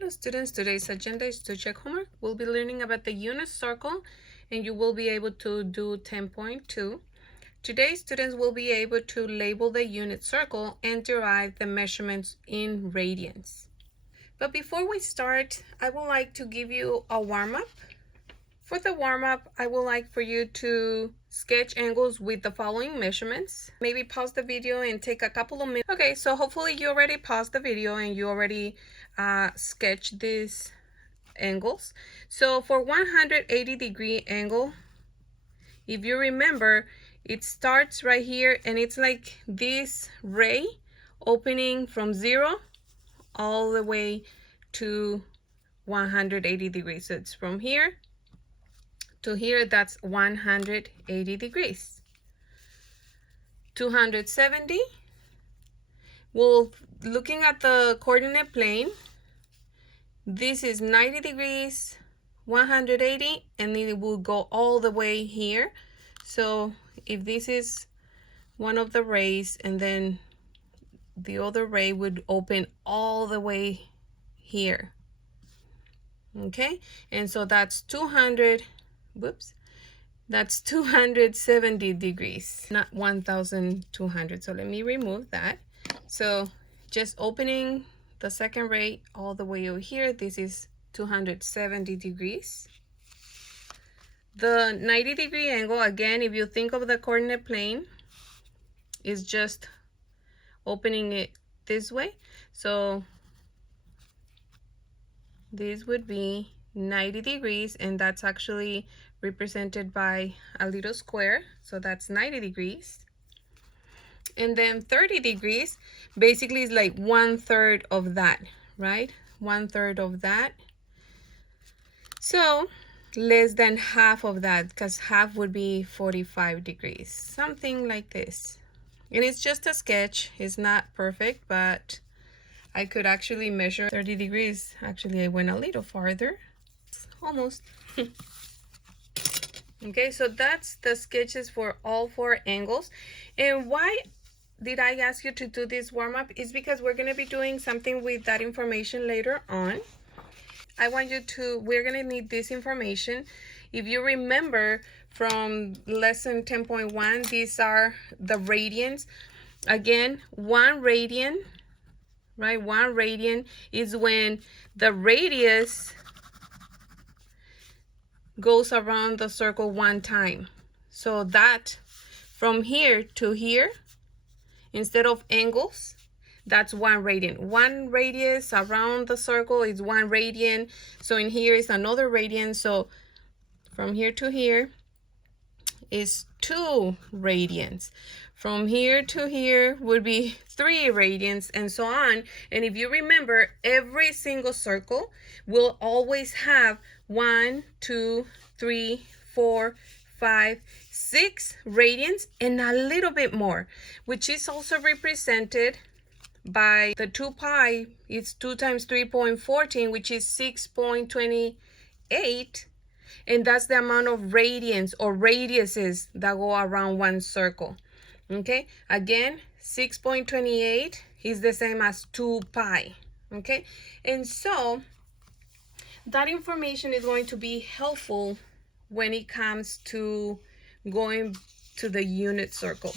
Hello students, today's agenda is to check homework. We'll be learning about the unit circle and you will be able to do 10.2. Today students will be able to label the unit circle and derive the measurements in radians. But before we start, I would like to give you a warm-up. For the warm-up, I would like for you to sketch angles with the following measurements. Maybe pause the video and take a couple of minutes. Okay, so hopefully you already paused the video and you already sketched these angles. So for 180-degree angle, if you remember, it starts right here and it's like this ray opening from 0 all the way to 180 degrees. So it's from here to here, that's 180 degrees. 270, well, looking at the coordinate plane, this is 90 degrees, 180, and it will go all the way here. So if this is one of the rays and then the other ray would open all the way here. Okay, and so that's 270 degrees, not 1200. So let me remove that. So just opening the second ray all the way over here, this is 270 degrees. The 90-degree angle, again, if you think of the coordinate plane, is just opening it this way. So this would be 90 degrees, and that's actually represented by a little square. So that's 90 degrees. And then 30 degrees basically is like 1/3 of that, right? 1/3 of that. So less than half of that, because half would be 45 degrees, something like this. And it's just a sketch. It's not perfect, but I could actually measure 30 degrees. Actually, I went a little farther. Almost. Okay, so that's the sketches for all 4 angles. And why did I ask you to do this warm-up? Is because we're going to be doing something with that information later on. We're going to need this information. If you remember from lesson 10.1, these are the radians. Again, 1 radian, right? 1 radian is when the radius goes around the circle 1 time. So that from here to here, instead of angles, that's 1 radian. 1 radius around the circle is 1 radian. So in here is another radian. So from here to here is 2 radians. From here to here would be 3 radians, and so on. And if you remember, every single circle will always have 1, 2, 3, 4, 5, 6 radians and a little bit more, which is also represented by the 2 pi. It's 2 times 3.14, which is 6.28. And that's the amount of radians or radiuses that go around one circle. Okay, again, 6.28 is the same as 2 pi. Okay, and so that information is going to be helpful when it comes to going to the unit circle.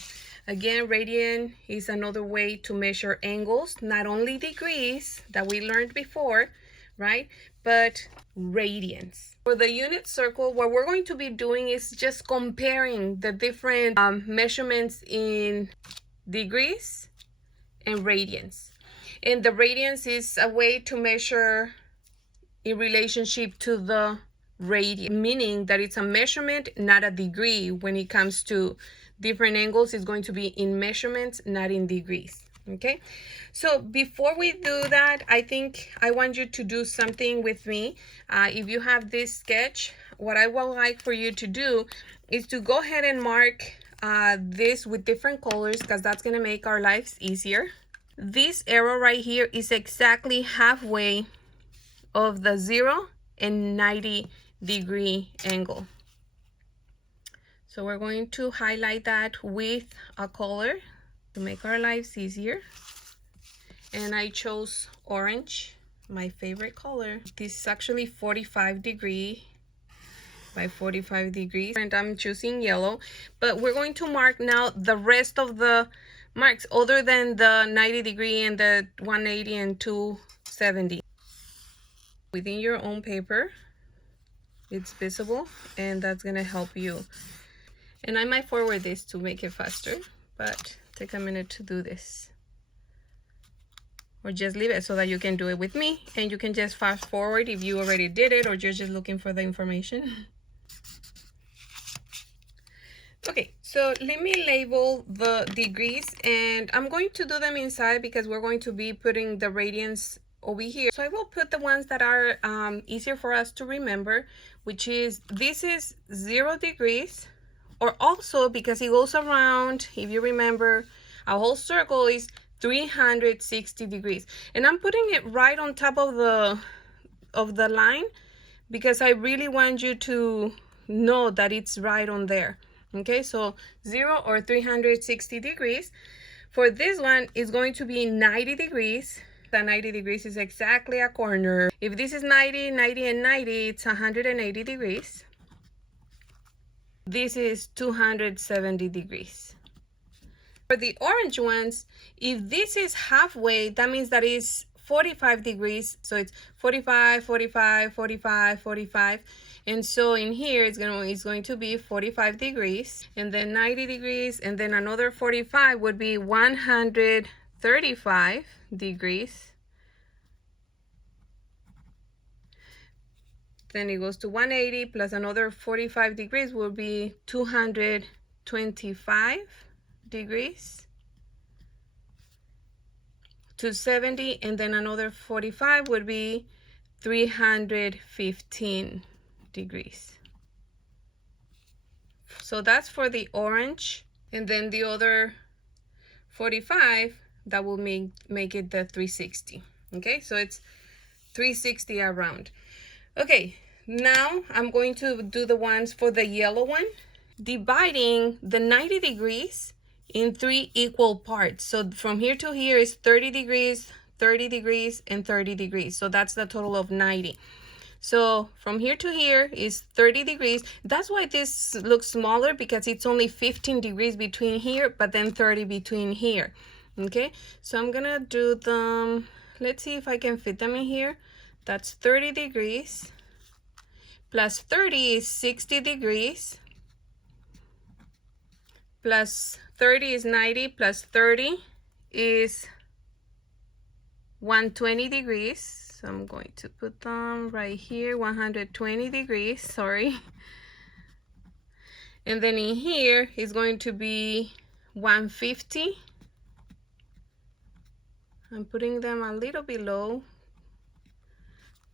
Again, radian is another way to measure angles, not only degrees that we learned before, right, but radians. For the unit circle, what we're going to be doing is just comparing the different measurements in degrees and radians. And the radians is a way to measure in relationship to the radian, meaning that it's a measurement, not a degree. When it comes to different angles, it's going to be in measurements, not in degrees. Okay, so before we do that, I think I want you to do something with me. If you have this sketch, what I would like for you to do is to go ahead and mark this with different colors, because that's going to make our lives easier. This arrow right here is exactly halfway of the 0 and 90-degree angle. So we're going to highlight that with a color to make our lives easier. And I chose orange. my favorite color. This is actually 45 degree by 45 degrees, and I'm choosing yellow. But we're going to mark now the rest of the marks other than the 90 degree and the 180 and 270. Within your own paper, it's visible, and that's gonna help you. And I might forward this to make it faster, but take a minute to do this. Or just leave it so that you can do it with me, and you can just fast forward if you already did it or you're just looking for the information. Okay, so let me label the degrees, and I'm going to do them inside because we're going to be putting the radians over here. So I will put the ones that are easier for us to remember, which is, this is 0 degrees, or also because it goes around, if you remember, a whole circle is 360 degrees. And I'm putting it right on top of the line because I really want you to know that it's right on there. Okay, so 0 or 360 degrees. For this one, it's going to be 90 degrees. The 90 degrees is exactly a corner. If this is 90, 90, and 90, it's 180 degrees. This is 270 degrees. For the orange ones, if this is halfway, that means that is 45 degrees. So it's 45, 45, 45, 45. And so in here, it's going to be 45 degrees, and then 90 degrees, and then another 45 would be 135 degrees. Then it goes to 180 plus another 45 degrees will be 225 degrees. 270, and then another 45 would be 315 degrees. So that's for the orange, and then the other 45, that will make it the 360. Okay, so it's 360 around. Okay, now I'm going to do the ones for the yellow one, dividing the 90 degrees in 3 equal parts. So from here to here is 30 degrees, 30 degrees, and 30 degrees. So that's the total of 90. So from here to here is 30 degrees. That's why this looks smaller, because it's only 15 degrees between here, but then 30 between here. Okay, so I'm gonna do them. Let's see if I can fit them in here. That's 30 degrees plus 30 is 60 degrees, plus 30 is 90, plus 30 is 120 degrees. So I'm going to put them right here, 120 degrees, sorry. And then in here is going to be 150. I'm putting them a little below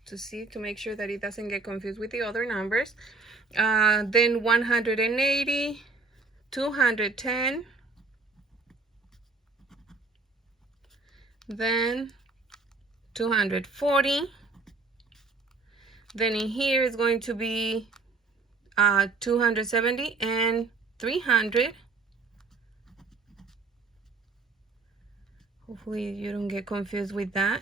to make sure that it doesn't get confused with the other numbers. Then 180, 210, then 240. Then in here is going to be 270 and 300. Hopefully you don't get confused with that.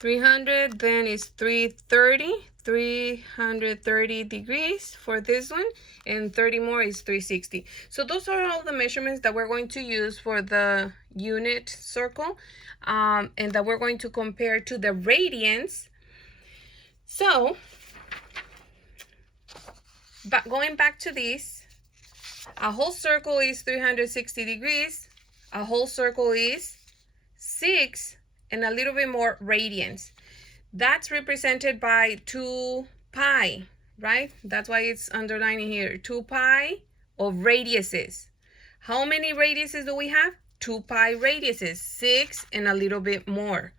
300, then is 330 degrees for this one, and 30 more is 360. So those are all the measurements that we're going to use for the unit circle, and that we're going to compare to the radians. So, but going back to this, a whole circle is 360 degrees, a whole circle is 6 and a little bit more radians. That's represented by 2 pi, right? That's why it's underlining here, 2 pi of radiuses. How many radiuses do we have? 2 pi radiuses, 6 and a little bit more.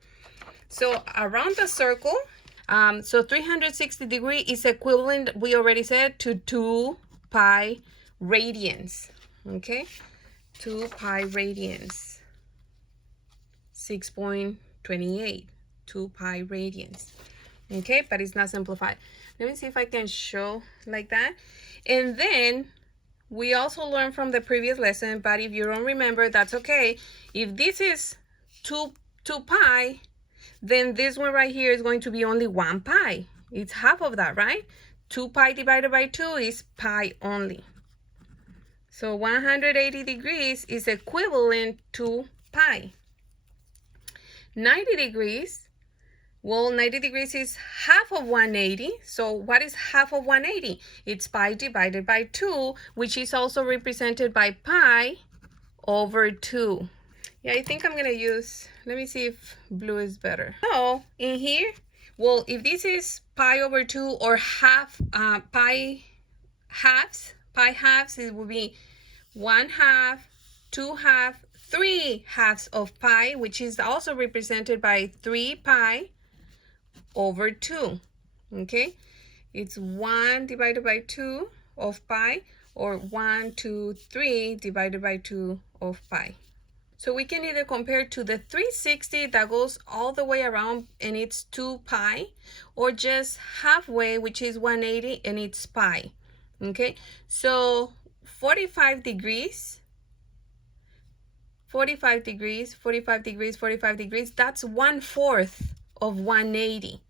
So around the circle, so 360 degrees is equivalent, we already said, to 2 pi radians, okay? 2 pi radians. 6.28, 2 pi radians. Okay, but it's not simplified. Let me see if I can show like that. And then we also learned from the previous lesson, but if you don't remember, that's okay. If this is 2 pi, then this one right here is going to be only 1 pi. It's half of that, right? 2 pi divided by 2 is pi only. So 180 degrees is equivalent to pi. 90 degrees, well, 90 degrees is half of 180. So what is half of 180? It's pi divided by 2, which is also represented by pi over 2. Yeah, I think I'm going to use, let me see if blue is better. So in here, well, if this is pi over 2 or half, pi halves, it will be 1 half, 2 half, 3 halves of pi, which is also represented by 3 pi over 2. Okay, it's 1 divided by 2 of pi, or 1, 2, 3 divided by 2 of pi. So we can either compare to the 360 that goes all the way around and it's 2 pi, or just halfway, which is 180 and it's pi. Okay, so 45 degrees, that's 1/4 of 180.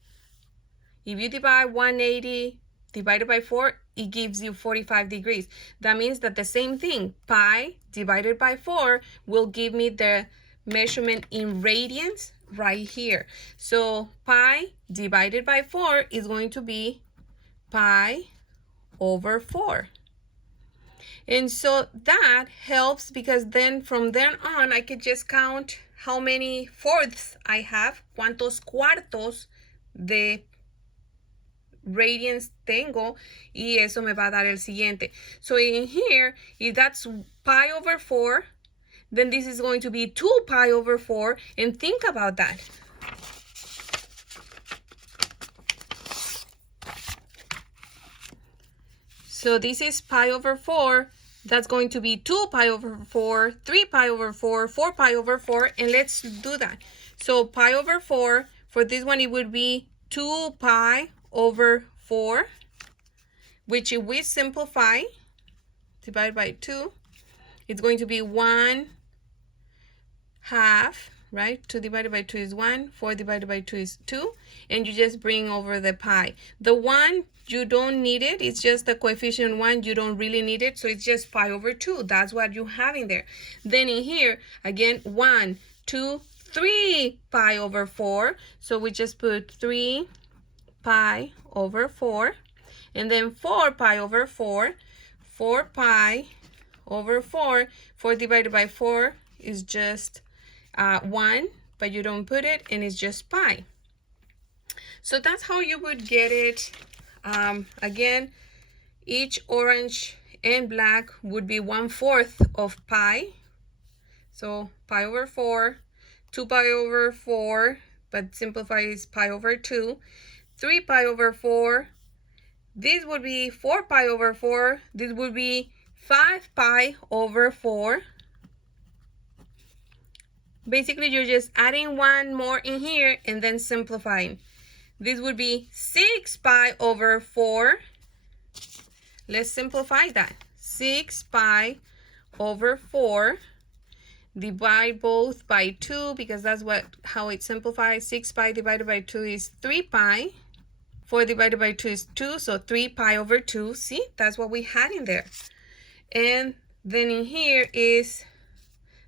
If you divide 180 divided by 4, it gives you 45 degrees. That means that the same thing, pi divided by 4 will give me the measurement in radians right here. So pi divided by 4 is going to be pi over 4. And so that helps, because then from then on, I could just count how many fourths I have, cuántos cuartos de radians tengo, y eso me va a dar el siguiente. So in here, if that's pi over 4, then this is going to be 2 pi over 4, and think about that. So this is pi over 4, that's going to be 2 pi over 4, 3 pi over 4, 4 pi over 4, and let's do that. So pi over 4, for this one it would be 2 pi over 4, which if we simplify, divide by 2, it's going to be 1 half, right? 2 divided by 2 is 1, 4 divided by 2 is 2, and you just bring over the pi. The 1, you don't need it, it's just the coefficient 1, you don't really need it, so it's just pi over 2. That's what you have in there. Then in here, again, 1, 2, 3 pi over 4, so we just put 3 pi over 4, and then 4 pi over 4, 4 pi over 4, 4 divided by 4 is just 1, but you don't put it, and it's just pi. So that's how you would get it. Again, each orange and black would be 1/4 of pi. So pi over 4, 2 pi over 4, but simplifies pi over 2, 3 pi over 4. This would be 4 pi over 4. This would be 5 pi over 4. Basically, you're just adding one more in here and then simplifying. This would be 6 pi over 4. Let's simplify that. 6 pi over 4. Divide both by 2, because that's how it simplifies. 6 pi divided by 2 is 3 pi. 4 divided by 2 is 2, so 3 pi over 2. See, that's what we had in there. And then in here is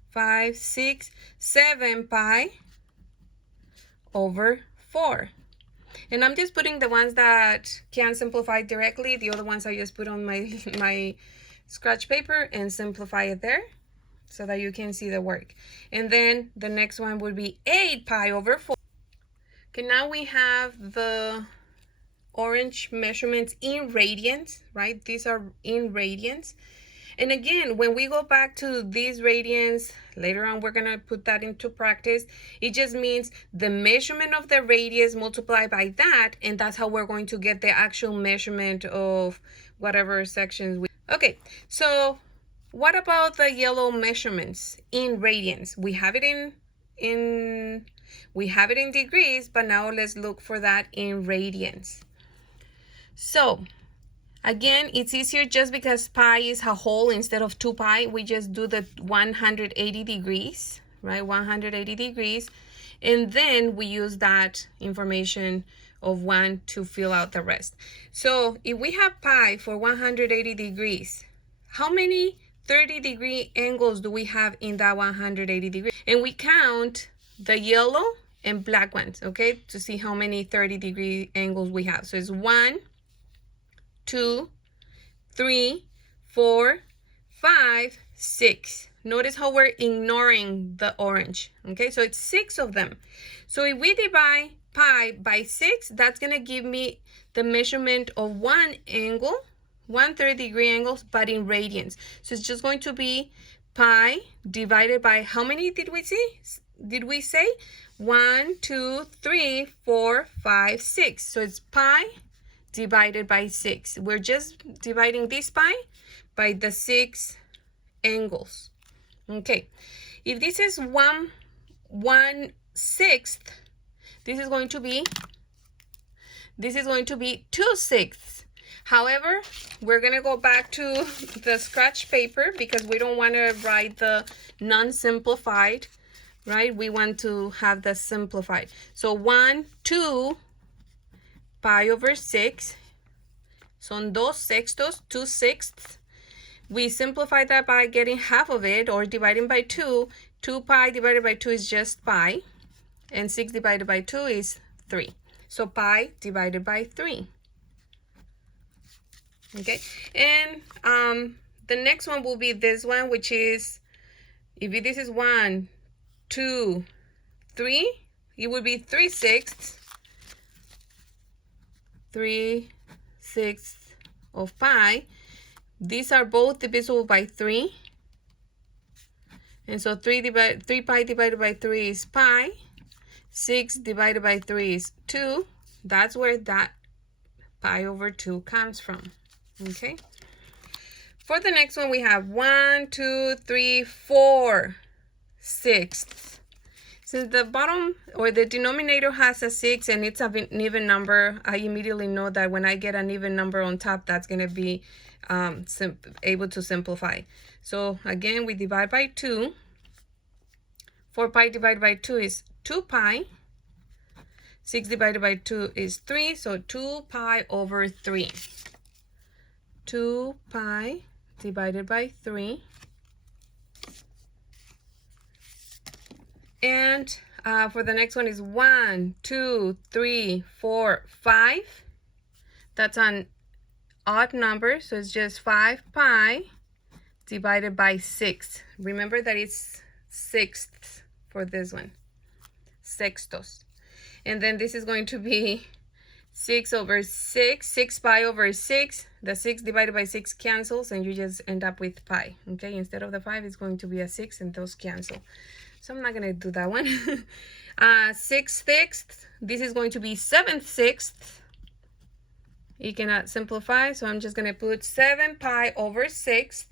5, 6, 7 pi over 4. And I'm just putting the ones that can simplify directly. The other ones I just put on my scratch paper and simplify it there so that you can see the work. And then the next one would be 8 pi over 4. Okay, now we have the orange measurements in radians, right? These are in radians. And again, when we go back to these radians, later on we're going to put that into practice. It just means the measurement of the radius multiplied by that, and that's how we're going to get the actual measurement of whatever sections we... Okay, so what about the yellow measurements in radians? We have it in degrees, but now let's look for that in radians. So again, it's easier just because pi is a whole instead of 2 pi. We just do the 180 degrees. right? 180 degrees. And then we use that information of 1 to fill out the rest. So if we have pi for 180 degrees, how many 30-degree angles do we have in that 180 degrees? And we count the yellow and black ones, okay, to see how many 30-degree angles we have. So it's 1, 2, 3, 4, 5, 6. Notice how we're ignoring the orange, okay? So it's 6 of them. So if we divide pi by 6, that's going to give me the measurement of one angle, 130-degree angles, but in radians. So it's just going to be pi divided by, how many did we say? 1, 2, 3, 4, 5, 6. So it's pi divided by 6. We're just dividing this pi by the 6 angles. Okay, if this is 1/6, this is going to be 2/6. However, we're gonna go back to the scratch paper because we don't want to write the non-simplified, right? We want to have the simplified. So 2 pi over 6 son 2 sextos, 2/6. We simplify that by getting half of it or dividing by 2. 2 pi divided by 2 is just pi. And 6 divided by 2 is 3. So pi divided by 3. Okay. And the next one will be this one, which is, if this is 1, 2, 3, it would be 3/6. 3/6 of pi. These are both divisible by 3. And so 3 pi divided by 3 is pi. 6 divided by 3 is 2. That's where that pi over 2 comes from. Okay. For the next one, we have 1, 2, 3, 4/6. Since the bottom or the denominator has a 6 and it's an even number, I immediately know that when I get an even number on top, that's going to be able to simplify. So again, we divide by 2. 4 pi divided by 2 is 2 pi. 6 divided by 2 is 3. So 2 pi over 3. 2 pi divided by 3. And for the next one is 1, 2, 3, 4, 5. That's an odd number, so it's just 5 pi divided by 6. Remember that it's sixths for this one, sextos. And then this is going to be 6 over 6, 6 pi over 6. The 6 divided by 6 cancels, and you just end up with pi. Okay, instead of the 5, it's going to be a 6, and those cancel. So I'm not going to do that one. 6/6, this is going to be 7/6. You cannot simplify, so I'm just going to put 7 pi over 6.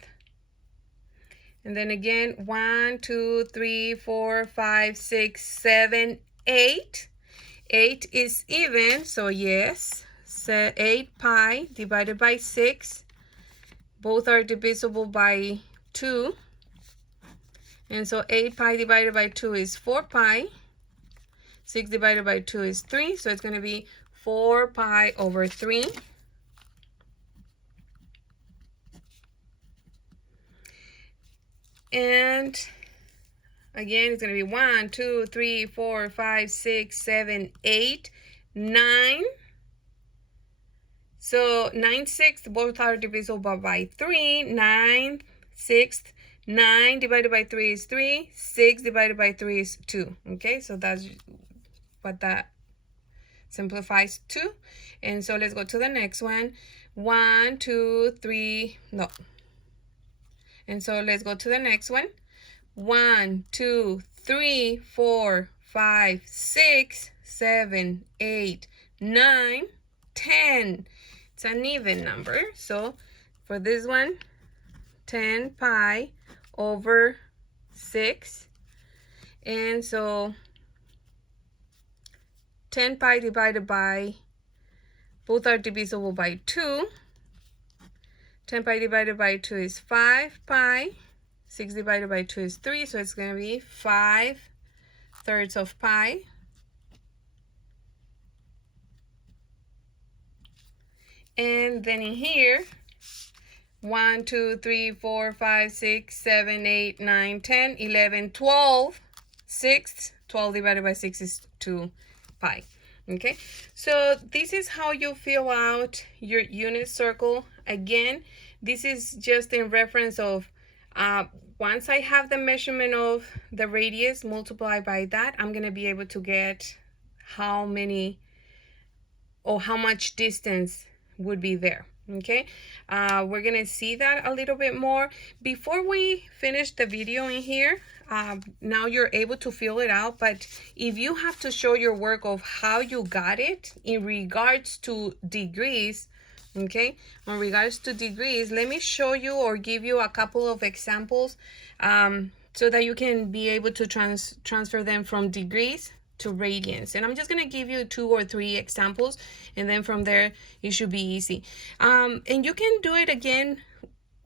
And then again, 1, 2, 3, 4, 5, 6, 7, 8. 8 is even, so yes. So 8 pi divided by 6. Both are divisible by 2. And so 8 pi divided by 2 is 4 pi. 6 divided by 2 is 3. So it's going to be 4 pi over 3. And again, it's going to be 1, 2, 3, 4, 5, 6, 7, 8, 9. So 9/6, both are divisible by 3. 9/6. 9 divided by 3 is 3. 6 divided by 3 is 2. Okay, so that's what that simplifies to. And so let's go to the next one. 1, 2, 3, no. And so let's go to the next one. 1, 2, 3, 4, 5, 6, 7, 8, 9, 10. It's an even number. So for this one, 10 pi over 6. And so 10 pi divided by, both are divisible by 2. 10 pi divided by 2 is 5 pi. 6 divided by 2 is 3, so it's going to be 5/3 of pi. And then in here, 1, 2, 3, 4, 5, 6, 7, 8, 9, 10, 11, 12. 6, 12 divided by 6 is 2 pi. Okay, so this is how you fill out your unit circle. Again, this is just in reference of once I have the measurement of the radius multiplied by that, I'm going to be able to get how many or how much distance would be there. Okay, we're gonna see that a little bit more before we finish the video in here. Now you're able to fill it out, but if you have to show your work of how you got it in regards to degrees, okay, in regards to degrees, let me show you or give you a couple of examples so that you can be able to transfer them from degrees to radians. And I'm just going to give you 2 or 3 examples, and then from there it should be easy. And you can do it again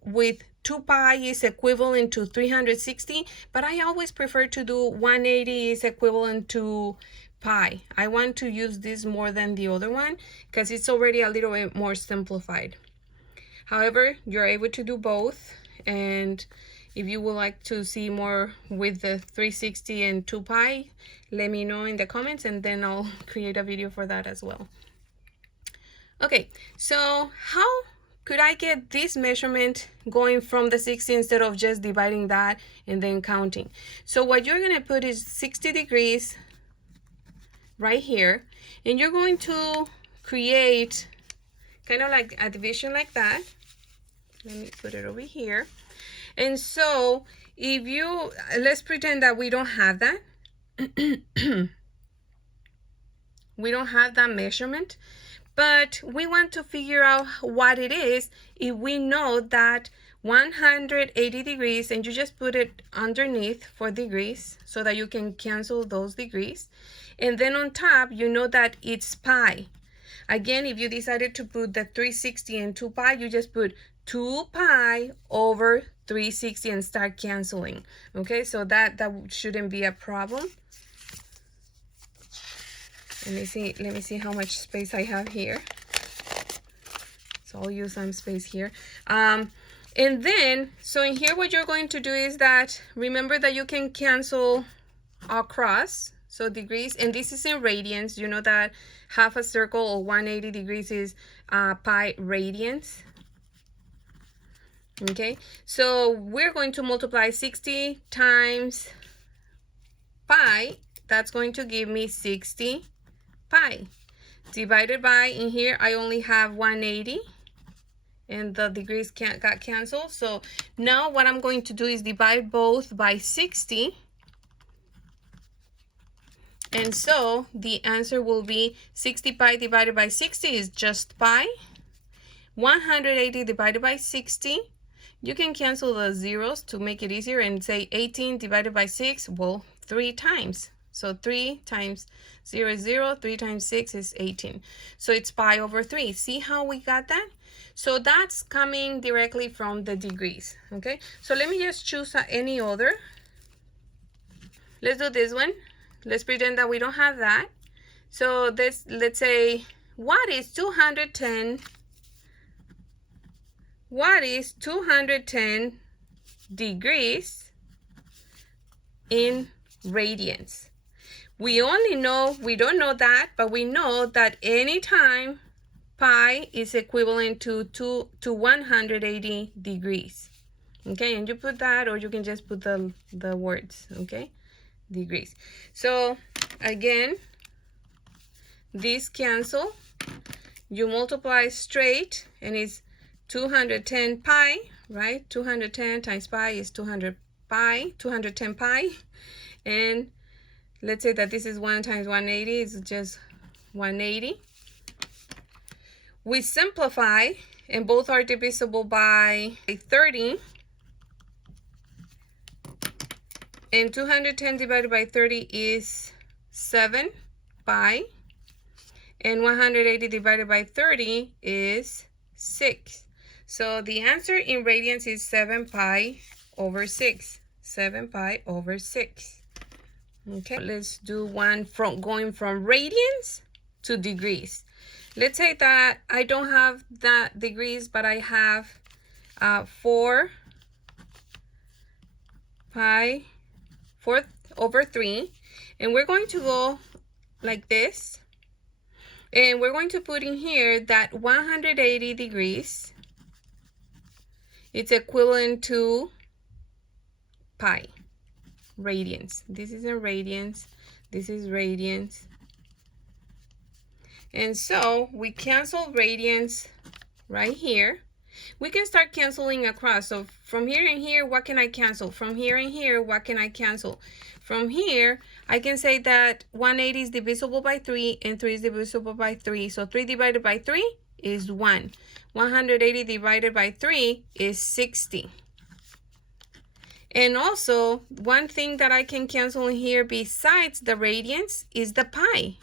with 2 pi is equivalent to 360, but I always prefer to do 180 is equivalent to pi. I want to use this more than the other one because it's already a little bit more simplified. However, you're able to do both, and if you would like to see more with the 360 and 2 pi, let me know in the comments, and then I'll create a video for that as well. Okay, so how could I get this measurement going from the 60 instead of just dividing that and then counting? So what you're going to put is 60 degrees right here, and you're going to create kind of like a division like that. Let me put it over here. And so if you, let's pretend that we don't have that. We don't have that measurement, but we want to figure out what it is. If we know that 180 degrees, and you just put it underneath for degrees so that you can cancel those degrees. And then on top, you know that it's pi. Again, if you decided to put the 360 and 2 pi, you just put 2 pi over 360 and start canceling. Okay, so that shouldn't be a problem. Let me see how much space I have here. So I'll use some space here. And then, so in here what you're going to do is that, remember that you can cancel across, so degrees, and this is in radians. You know that half a circle or 180 degrees is pi radians. Okay, so we're going to multiply 60 times pi. That's going to give me 60 pi. Divided by, in here I only have 180, and the degrees got canceled. So now what I'm going to do is divide both by 60. And so the answer will be 60 pi divided by 60 is just pi. 180 divided by 60. You can cancel the zeros to make it easier and say 18 divided by 6, well, 3 times. So 3 times 0 is 0, 3 times 6 is 18. So it's pi over 3. See how we got that? So that's coming directly from the degrees, okay? So let me just choose any other. Let's do this one. Let's pretend that we don't have that. So this, let's say, what is 210 degrees in radians? We don't know that, but we know that anytime pi is equivalent to 180 degrees. Okay, and you put that, or you can just put the words, okay, degrees. So again, these cancel. You multiply straight, and it's 210 pi, right? 210 times pi is 200 pi, 210 pi. And let's say that this is 1 times 180, it's just 180. We simplify, and both are divisible by 30. And 210 divided by 30 is 7 pi. And 180 divided by 30 is 6. So the answer in radians is 7 pi over 6. 7 pi over 6. Okay, let's do one from going from radians to degrees. Let's say that I don't have that degrees, but I have 4 pi 4 over 3. And we're going to go like this. And we're going to put in here that 180 degrees, it's equivalent to pi, radians. This is in radians. This is radians. And so we cancel radians right here. We can start canceling across. So from here and here, what can I cancel? From here and here, what can I cancel? From here, I can say that 180 is divisible by 3 and 3 is divisible by 3. So 3 divided by 3 is 1. 180 divided by 3 is 60. And also, one thing that I can cancel in here besides the radians is the pi.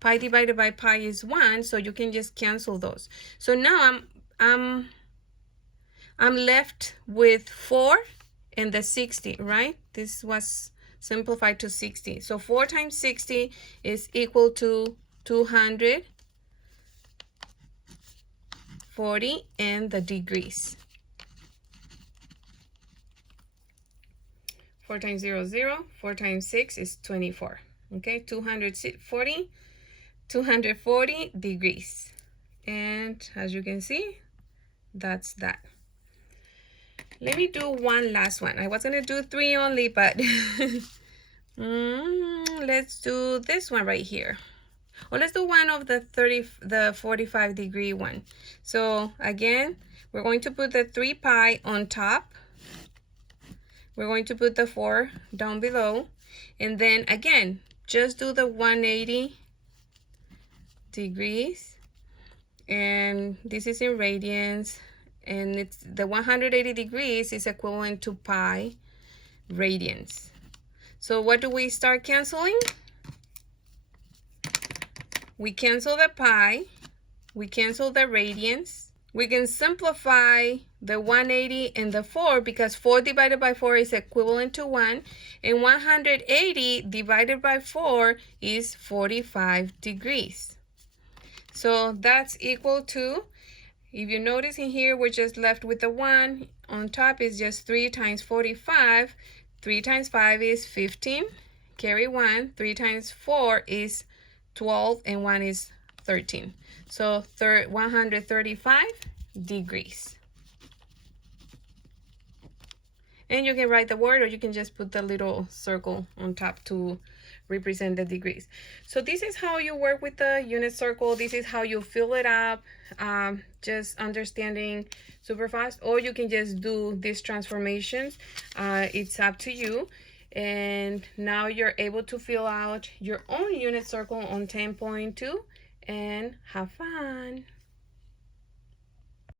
Pi divided by pi is 1, so you can just cancel those. So now I'm left with 4 and the 60, right? This was simplified to 60. So 4 times 60 is equal to 240 and the degrees. 4 times 0, 0. 4 times 6 is 24. Okay, 240 degrees. And as you can see, that's that. Let me do one last one. I was going to do 3 only, but let's do this one right here. Or let's do one of the 45 degree one. So again, we're going to put the 3 pi on top. We're going to put the 4 down below. And then again, just do the 180 degrees. And this is in radians. And it's the 180 degrees is equivalent to pi radians. So what do we start canceling? We cancel the pi. We cancel the radians. We can simplify the 180 and the 4 because 4 divided by 4 is equivalent to 1. And 180 divided by 4 is 45 degrees. So that's equal to, if you notice in here, we're just left with the 1. On top is just 3 times 45. 3 times 5 is 15. Carry 1. 3 times 4 is 12. And 1 is 13. So 135 degrees. And you can write the word, or you can just put the little circle on top to represent the degrees. So this is how you work with the unit circle. This is how you fill it up, just understanding super fast, or you can just do these transformations. It's up to you. And now you're able to fill out your own unit circle on 10.2 and have fun.